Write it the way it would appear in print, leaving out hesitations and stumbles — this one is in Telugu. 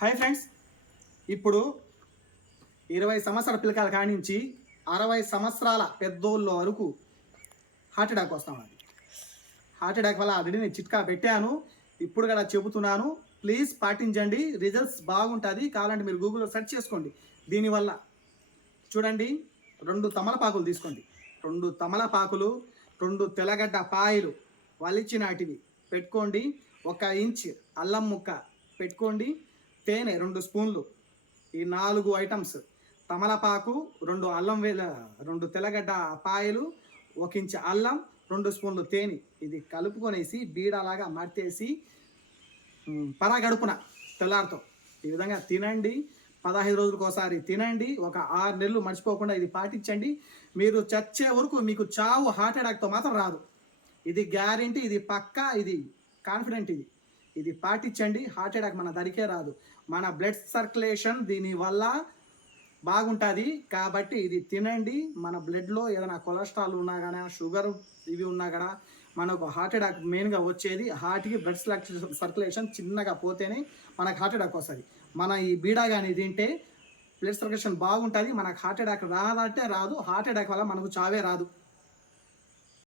హాయ్ ఫ్రెండ్స్, ఇప్పుడు 20 సంవత్సరాల పిల్లకాయల కానించి 60 సంవత్సరాల పెద్దోళ్ళ వరకు హార్ట్ అటాక్ వస్తామండి. హార్ట్ అటాక్ వల్ల ఆల్రెడీ నేను చిట్కా పెట్టాను, ఇప్పుడు కూడా చెబుతున్నాను. ప్లీజ్ పాటించండి, రిజల్ట్స్ బాగుంటుంది. కావాలంటే మీరు గూగుల్లో సెర్చ్ చేసుకోండి. దీనివల్ల చూడండి, 2 తమలపాకులు తీసుకోండి. 2 తమలపాకులు, 2 తెల్లగడ్డ పాయలు వలిచినాటివి పెట్టుకోండి. 1 ఇంచ్ అల్లం ముక్క పెట్టుకోండి. తేనె 2 స్పూన్లు. ఈ 4 ఐటమ్స్: తమలపాకు, 2 అల్లం 2 తెల్లగడ్డ పాయలు, 1 ఇంచ్ అల్లం, 2 స్పూన్లు తేనె. ఇది కలుపుకొనేసి బీడలాగా మర్తేసి పరగడుపున తెల్లారితో ఈ విధంగా తినండి. 15 రోజులకు ఒకసారి తినండి. ఒక 6 నెలలు మర్చిపోకుండా ఇది పాటించండి. మీరు చచ్చే వరకు మీకు చావు హార్ట్ అటాక్తో మాత్రం రాదు. ఇది గ్యారెంటీ, ఇది పక్కా, ఇది కాన్ఫిడెంట్. ఇది పాటించండి. హార్ట్ అటాక్ మన దరికే రాదు. మన బ్లడ్ సర్క్యులేషన్ దీనివల్ల బాగుంటుంది. కాబట్టి ఇది తినండి. మన బ్లడ్లో ఏదైనా కొలెస్ట్రాల్ ఉన్నా కానీ, షుగర్ ఇవి ఉన్నా కూడా మనకు హార్ట్ అటాక్ మెయిన్గా వచ్చేది హార్ట్కి బ్లడ్ సర్క్యులేషన్ చిన్నగా పోతేనే మనకు హార్ట్ అటాక్ వస్తుంది. మన ఈ బీడా కానీ తింటే బ్లడ్ సర్క్యులేషన్ బాగుంటుంది. మనకు హార్ట్ అటాక్ రాదంటే రాదు. హార్ట్ అటాక్ వల్ల మనకు చావే రాదు.